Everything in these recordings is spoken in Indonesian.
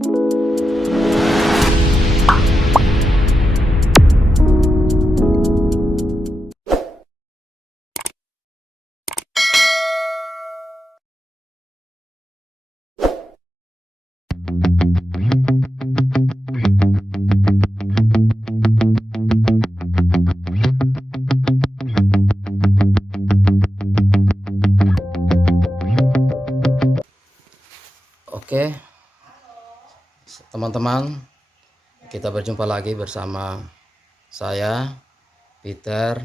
Oke, teman-teman, kita berjumpa lagi bersama saya, Peter,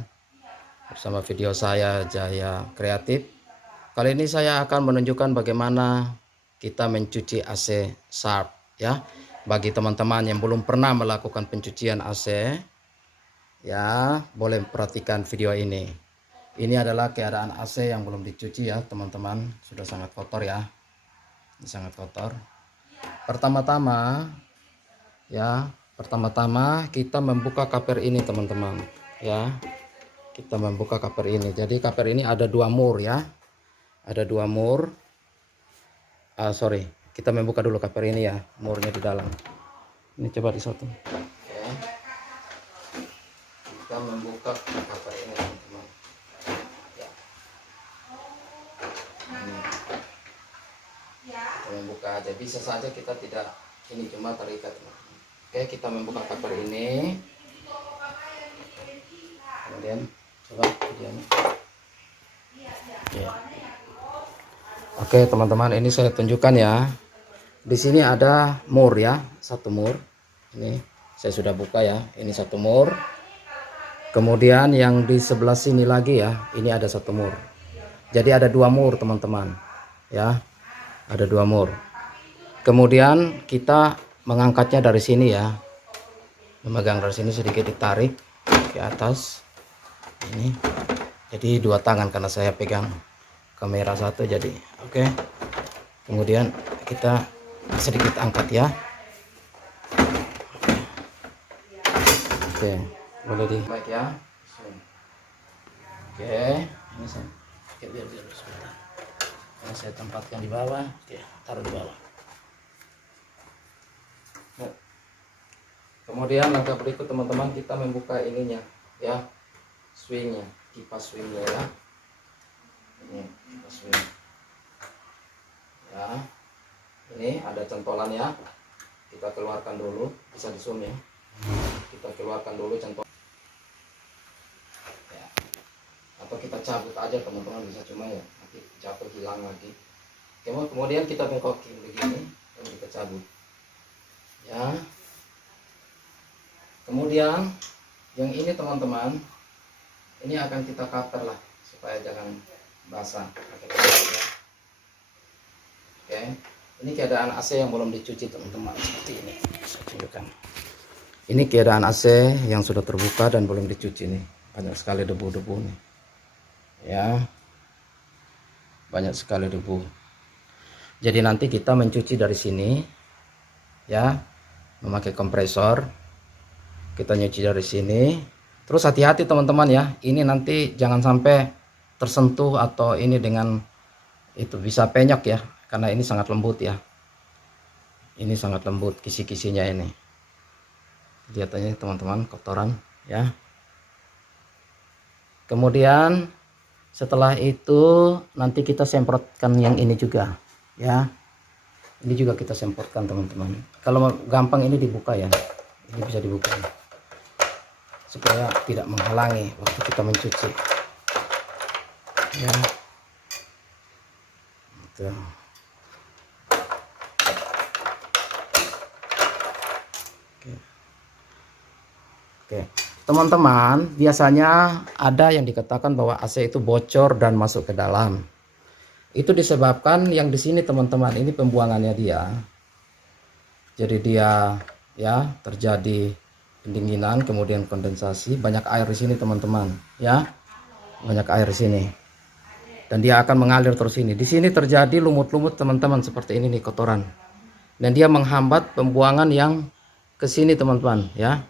bersama video saya Jaya Kreatif. Kali ini saya akan menunjukkan bagaimana kita mencuci AC Sharp ya. Bagi teman-teman yang belum pernah melakukan pencucian AC, ya boleh perhatikan video ini. Ini adalah keadaan AC yang belum dicuci ya teman-teman, sudah sangat kotor ya. Ini sangat kotor. Pertama-tama kita membuka cover ini teman-teman ya. Kita membuka cover ini. Jadi cover ini ada dua mur ya. Ada dua mur. Kita membuka dulu cover ini ya, murnya di dalam. Ini coba di satu. Ya. Kita membuka cover ini teman-teman. Ya. Kita membuka aja, bisa saja kita tidak ini cuma terikat teman-teman. Oke, kita membuka cover ini. Kemudian coba videonya. Ya. Oke teman-teman, ini saya tunjukkan ya. Di sini ada mur ya, satu mur. Ini saya sudah buka ya. Ini satu mur. Kemudian yang di sebelah sini lagi ya, ini ada satu mur. Jadi ada dua mur teman-teman. Ya, ada dua mur. Kemudian kita mengangkatnya dari sini ya. Memegang dari sini sedikit ditarik ke atas. Ini. Jadi dua tangan karena saya pegang kamera satu jadi. Oke. Kemudian kita sedikit angkat ya. Oke, boleh di baik ya. Oke, ini saya biar sebentar. Ini saya tempatkan di bawah. Oke, taruh di bawah. Nah, kemudian langkah berikut teman-teman, kita membuka ininya ya, swingnya, kipas swingnya ya. Ini kipas swing. Ya, ini ada centolan ya. Kita keluarkan dulu, bisa di zoom ya. Kita keluarkan dulu centol. Ya. Atau kita cabut aja teman-teman, bisa cuma ya nanti jatuh hilang lagi. Kemudian kita bengkokin begini, dan kita cabut. Ya. Kemudian yang ini teman-teman, ini akan kita cutter lah supaya jangan basah. Oke, ini keadaan AC yang belum dicuci teman-teman, seperti ini. Saya tunjukkan. Ini keadaan AC yang sudah terbuka dan belum dicuci nih. Banyak sekali debu-debu nih. Ya, banyak sekali debu. Jadi nanti kita mencuci dari sini, ya, memakai kompresor. Kita nyuci dari sini. Terus hati-hati teman-teman ya. Ini nanti jangan sampai tersentuh atau ini dengan itu bisa penyok ya. Karena ini sangat lembut ya. Ini sangat lembut kisi-kisinya ini. Lihat aja teman-teman kotoran ya. Kemudian setelah itu nanti kita semprotkan yang ini juga ya. Ini juga kita semprotkan teman-teman. Kalau gampang ini dibuka ya. Ini bisa dibuka supaya tidak menghalangi waktu kita mencuci. Ya. Gitu. Oke, teman-teman, biasanya ada yang dikatakan bahwa AC itu bocor dan masuk ke dalam. Itu disebabkan yang di sini teman-teman, ini pembuangannya dia. Jadi dia ya terjadi pendinginan, kemudian kondensasi, banyak air di sini teman-teman, ya. Banyak air di sini. Dan dia akan mengalir terus ini. Di sini terjadi lumut-lumut teman-teman seperti ini nih kotoran. Dan dia menghambat pembuangan yang ke sini teman-teman, ya.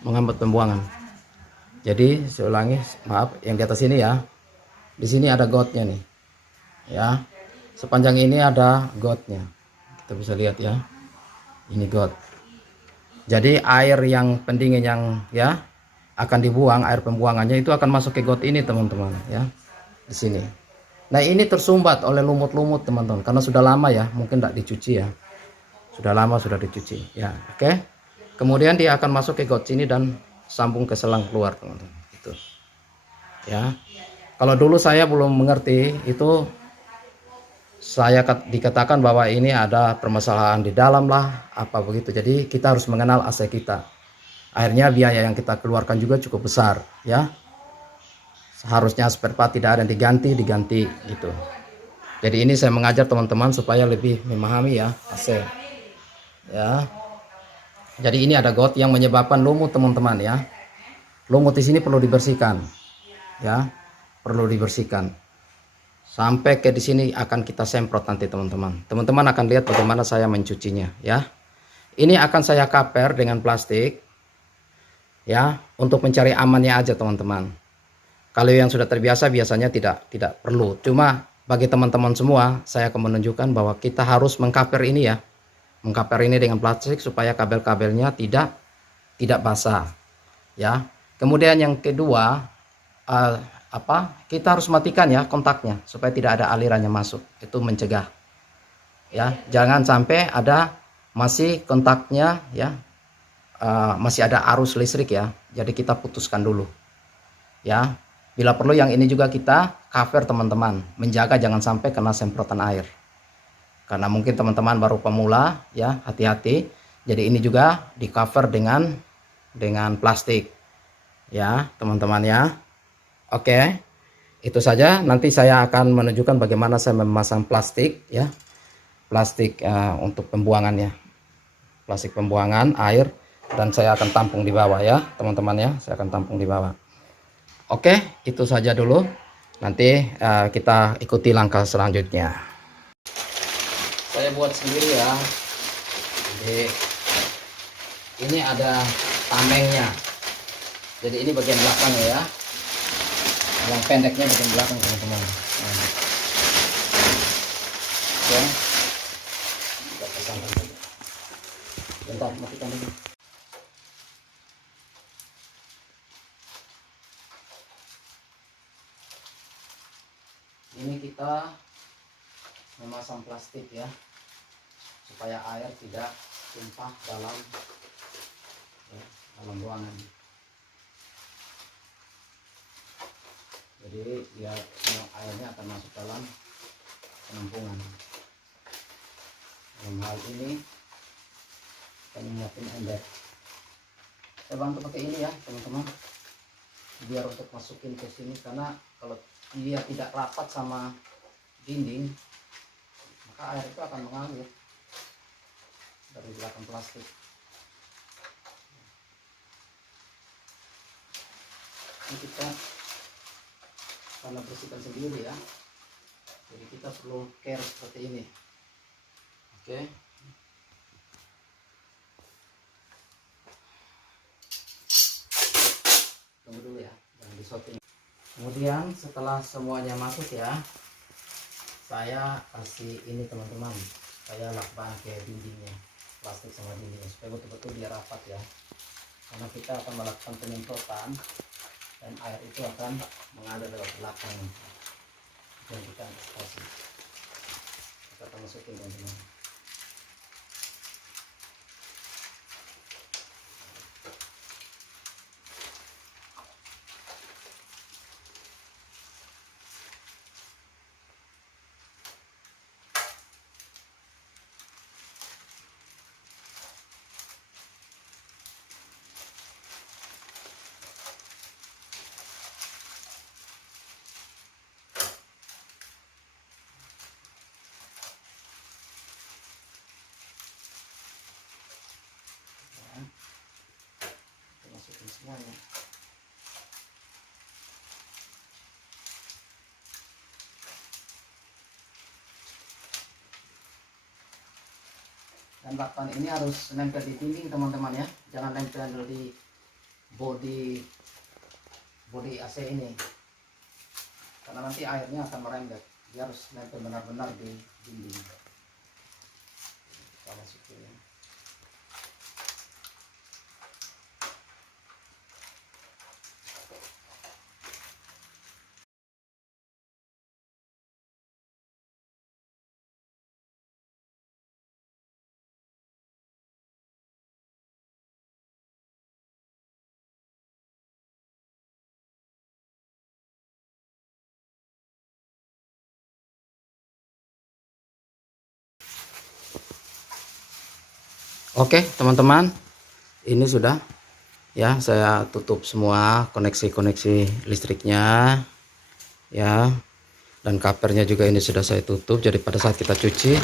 Menghambat pembuangan. Jadi saya ulangi, maaf yang di atas ini ya. Di sini ada gotnya nih. Ya. Sepanjang ini ada gotnya. Kita bisa lihat ya. Ini got. Jadi air yang pendingin yang ya akan dibuang, air pembuangannya itu akan masuk ke got ini teman-teman ya, di sini. Nah ini tersumbat oleh lumut-lumut teman-teman, karena sudah lama ya, mungkin tidak dicuci ya, sudah lama sudah dicuci ya. Oke, kemudian dia akan masuk ke got sini dan sambung ke selang keluar teman-teman. Itu ya. Kalau dulu saya belum mengerti itu, saya dikatakan bahwa ini ada permasalahan di dalam lah apa begitu. Jadi kita harus mengenal AC kita. Akhirnya biaya yang kita keluarkan juga cukup besar ya. Seharusnya spare part tidak ada yang diganti gitu. Jadi ini saya mengajar teman-teman supaya lebih memahami ya AC ya. Jadi ini ada got yang menyebabkan lumut teman-teman ya. Lumut di sini perlu dibersihkan ya, perlu dibersihkan. Sampai ke di sini akan kita semprot nanti teman-teman. Teman-teman akan lihat bagaimana saya mencucinya ya. Ini akan saya cover dengan plastik ya, untuk mencari amannya aja teman-teman. Kalau yang sudah terbiasa biasanya tidak perlu. Cuma bagi teman-teman semua saya akan menunjukkan bahwa kita harus mengcover ini ya. Mengcover ini dengan plastik supaya kabel-kabelnya tidak basah ya. Kemudian yang kedua kita harus matikan ya kontaknya supaya tidak ada alirannya masuk. Itu mencegah ya. Jangan sampai ada masih kontaknya ya, masih ada arus listrik ya. Jadi kita putuskan dulu ya. Bila perlu yang ini juga kita cover teman-teman, menjaga jangan sampai kena semprotan air. Karena mungkin teman-teman baru pemula ya, hati-hati. Jadi ini juga di cover dengan plastik ya teman-teman ya. Oke, itu saja. Nanti saya akan menunjukkan bagaimana saya memasang plastik ya, plastik untuk pembuangannya, plastik pembuangan air, dan saya akan tampung di bawah ya teman-teman ya. Saya akan tampung di bawah. Oke, itu saja dulu. Nanti kita ikuti langkah selanjutnya. Saya buat sendiri ya. Jadi ini ada tamengnya. Jadi ini bagian belakangnya ya. Yang pendeknya bagian belakang teman-teman. Oke. Kita pasangkan dulu. Bentar, matikan dulu. Ini kita memasang plastik ya, supaya air tidak tumpah dalam ruangan. Jadi biar semua airnya akan masuk dalam penampungan. Dalam hal ini kita nyiapin ember. Saya bantu pakai ini ya teman-teman, biar untuk masukin ke sini, karena kalau dia tidak rapat sama dinding maka air itu akan mengalir dari belakang plastik. Ini kita karena bersihkan sendiri ya, jadi kita perlu care seperti ini. Oke. Tunggu dulu ya, jangan disorting. Kemudian setelah semuanya masuk ya, saya kasih ini teman-teman, saya lakban ke dindingnya, plastik sama dindingnya, supaya betul-betul dia rapat ya. Karena kita akan melakukan penyemprotan dan air itu akan mengalir lewat belakang dan kita antisipasi. Kita akan masukin teman-teman. Masukin semuanya. Dan lakban ini harus nempel di dinding teman-teman ya, jangan nempel di bodi AC ini, karena nanti airnya akan merembet. Dia harus nempel benar-benar di dinding. Kita masukin ya. Oke teman-teman, ini sudah ya, saya tutup semua koneksi-koneksi listriknya ya, dan covernya juga ini sudah saya tutup. Jadi pada saat kita cuci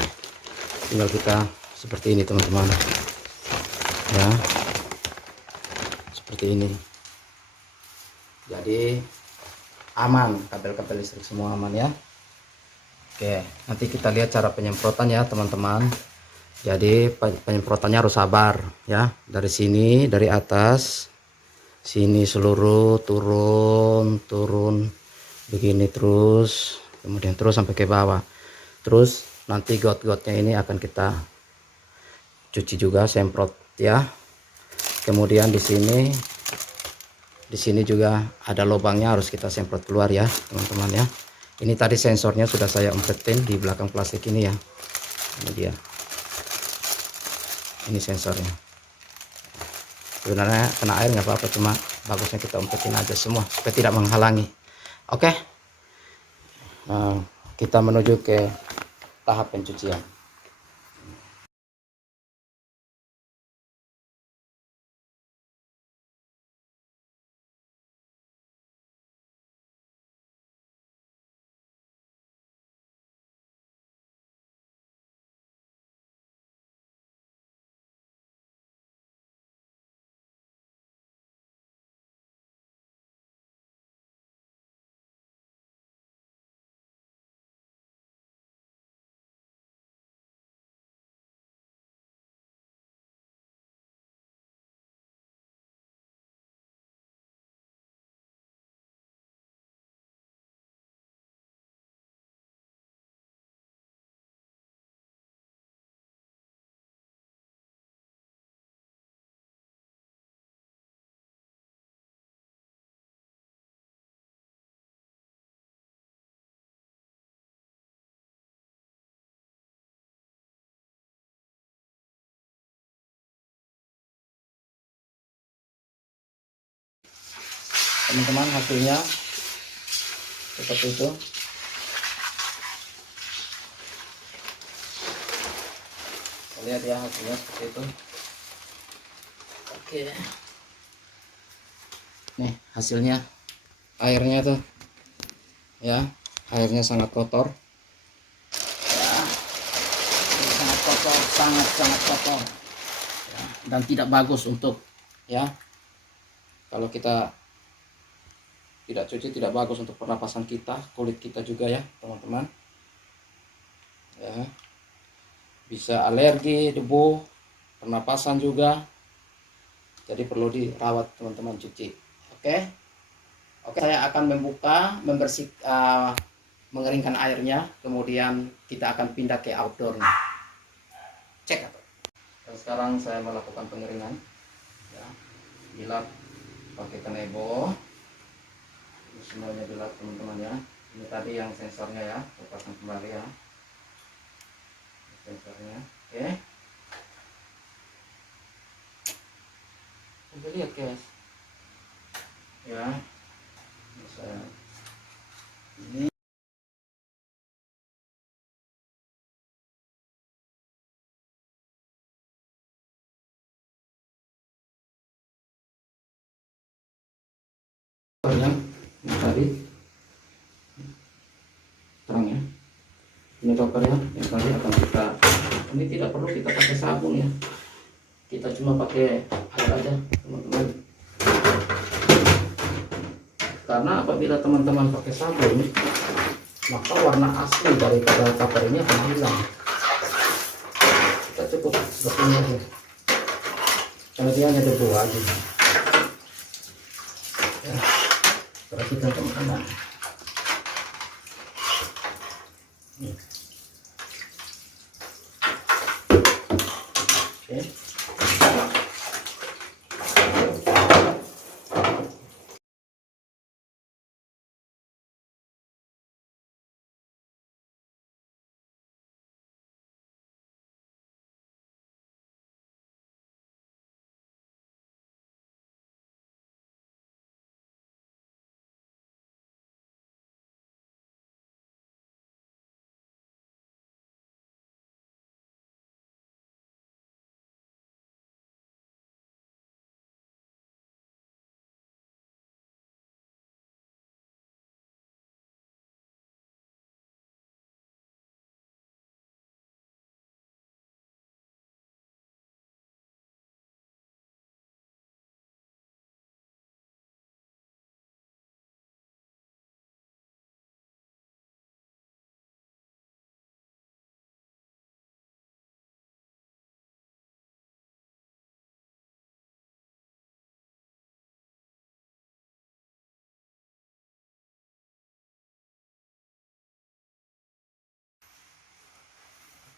tinggal kita seperti ini teman-teman ya, seperti ini. Jadi aman, kabel-kabel listrik semua aman ya. Oke, nanti kita lihat cara penyemprotan ya teman-teman. Jadi penyemprotannya harus sabar ya, dari sini, dari atas sini seluruh turun begini, terus kemudian terus sampai ke bawah. Terus nanti got-gotnya ini akan kita cuci juga, semprot ya. Kemudian di sini juga ada lubangnya, harus kita semprot keluar ya teman-teman ya. Ini tadi sensornya sudah saya umpetin di belakang plastik ini ya. Ini dia, ini sensornya. Sebenarnya kena air nggak apa-apa, cuma bagusnya kita umpetin aja semua supaya tidak menghalangi. Oke, kita menuju ke tahap pencucian. Teman-teman, hasilnya seperti itu. Lihat ya, hasilnya seperti itu. Oke, nih hasilnya, airnya tuh ya, airnya sangat kotor ya, sangat kotor, sangat kotor ya, dan tidak bagus untuk ya, kalau kita tidak cuci tidak bagus untuk pernapasan kita, kulit kita juga ya teman-teman ya, bisa alergi debu, pernapasan juga. Jadi perlu dirawat teman-teman, cuci. Oke, saya akan mengeringkan airnya, kemudian kita akan pindah ke outdoor nih. Cek. Dan sekarang saya melakukan pengeringan ya, bilat pakai kanebo. Ini semuanya bilat teman-teman ya. Ini tadi yang sensornya ya, lepaskan kembali ya sensornya. Oke, kita lihat guys ya, saya ini yang tadi terang ya, ini kopernya yang tadi akan kita, ini tidak perlu kita pakai sabun ya, kita cuma pakai air aja teman-teman, karena apabila teman-teman pakai sabun maka warna asli daripada koper ini akan hilang. Kita cukup seperti ini aja, karena dia hanya debu aja ya. Perhatikan teman-teman. Oke.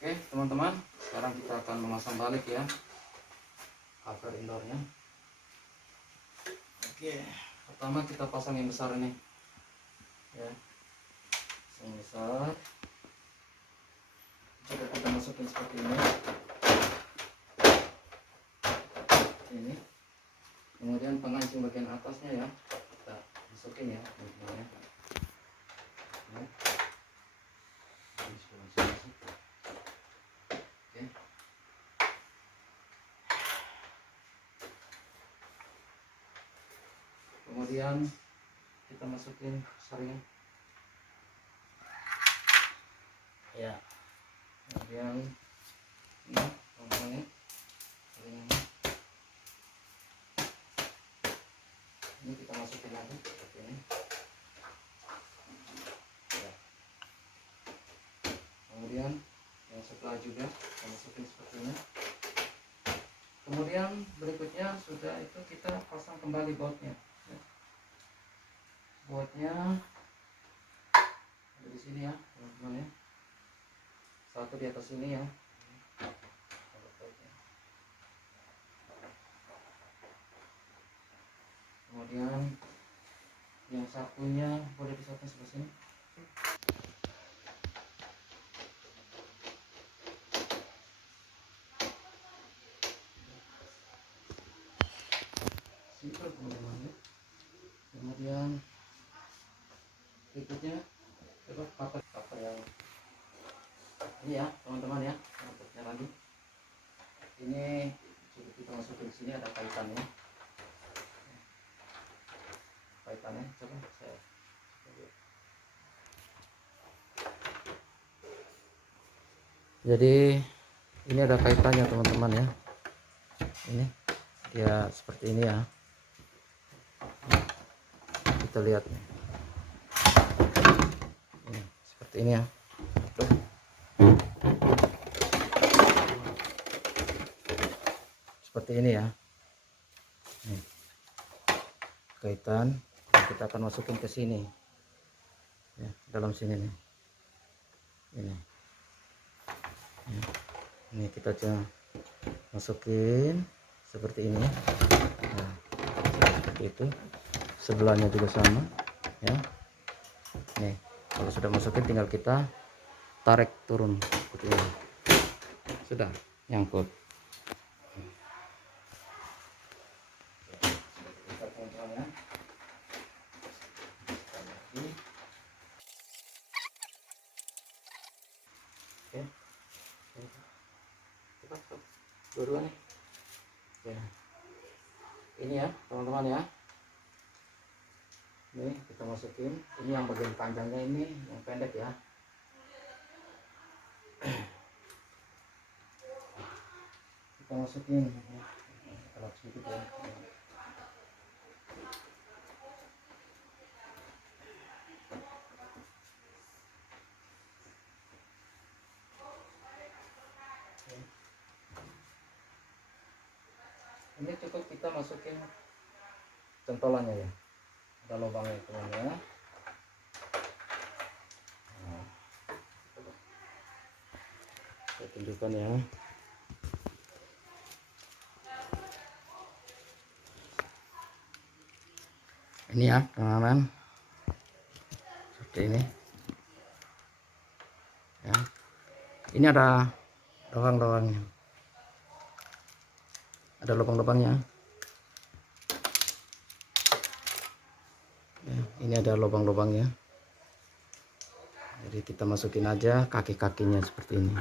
Oke teman-teman, sekarang kita akan memasang balik ya cover indoornya. Oke, pertama kita pasang yang besar ini ya, yang besar. Coba kita masukin seperti ini. Kemudian pengancing bagian atasnya ya kita masukin ya teman-teman ya. Oke. Kemudian kita masukin saring ya. Kemudian ini teman-teman ya, saring ini kita masukin lagi seperti ini ya. Kemudian yang sebelah juga kita masukin seperti ini. Kemudian berikutnya sudah itu kita pasang kembali bautnya ya. Bautnya ada di sini ya teman-teman ya, satu di atas sini ya. Kemudian yang satunya boleh disatukan sebelah sini. Simpel teman-teman ya. Kemudian berikutnya coba cover yang ini ya teman-teman ya, covernya lagi. Ini coba kita masukin di sini, ada kaitannya. Kaitannya coba saya. Jadi ini ada kaitannya teman-teman ya. Ini dia seperti ini ya. Kita lihat nih. Ini, seperti ini ya. Tuh. Seperti ini ya. Nih. Kaitan kita akan masukin ke sini. Ya, dalam sini nih. Ini. Ya. Ini kita coba masukin seperti ini. Nah, seperti itu. Sebelahnya juga sama ya. Nih, kalau sudah masukin tinggal kita tarik turun seperti ini. Sudah nyangkut. Oke. Cepat, dua-dua nih. Ya. Ini ya teman-teman ya. Ini kita masukin, ini yang bagian panjangnya, ini yang pendek ya. Kita masukin kalau sedikit ya. Ini cukup kita masukin centolannya ya, ada lubangnya teman-teman ya. Nah, saya tunjukkan ya. Ini ya teman-teman, seperti ini ya. Ini ada lubang-lubangnya, ada lubang-lubangnya ya. Ini ada lubang-lubangnya, jadi kita masukin aja kaki-kakinya seperti ini.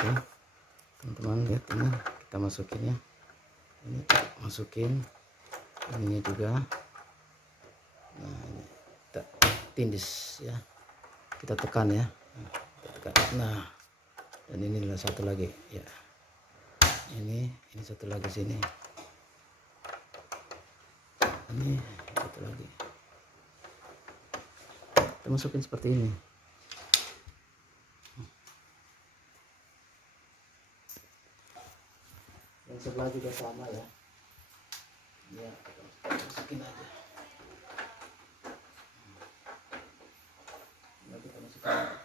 Oke teman-teman, lihat ini kita masukin ya, ini masukin ininya juga. Nah ini kita tindis ya, kita tekan ya. Nah, kita tekan. Nah, dan ini adalah satu lagi ya, ini satu lagi sini, ini satu lagi Kita masukin seperti ini. Yang sebelah juga sama ya. Ya, kita masukin aja. Kita masukin.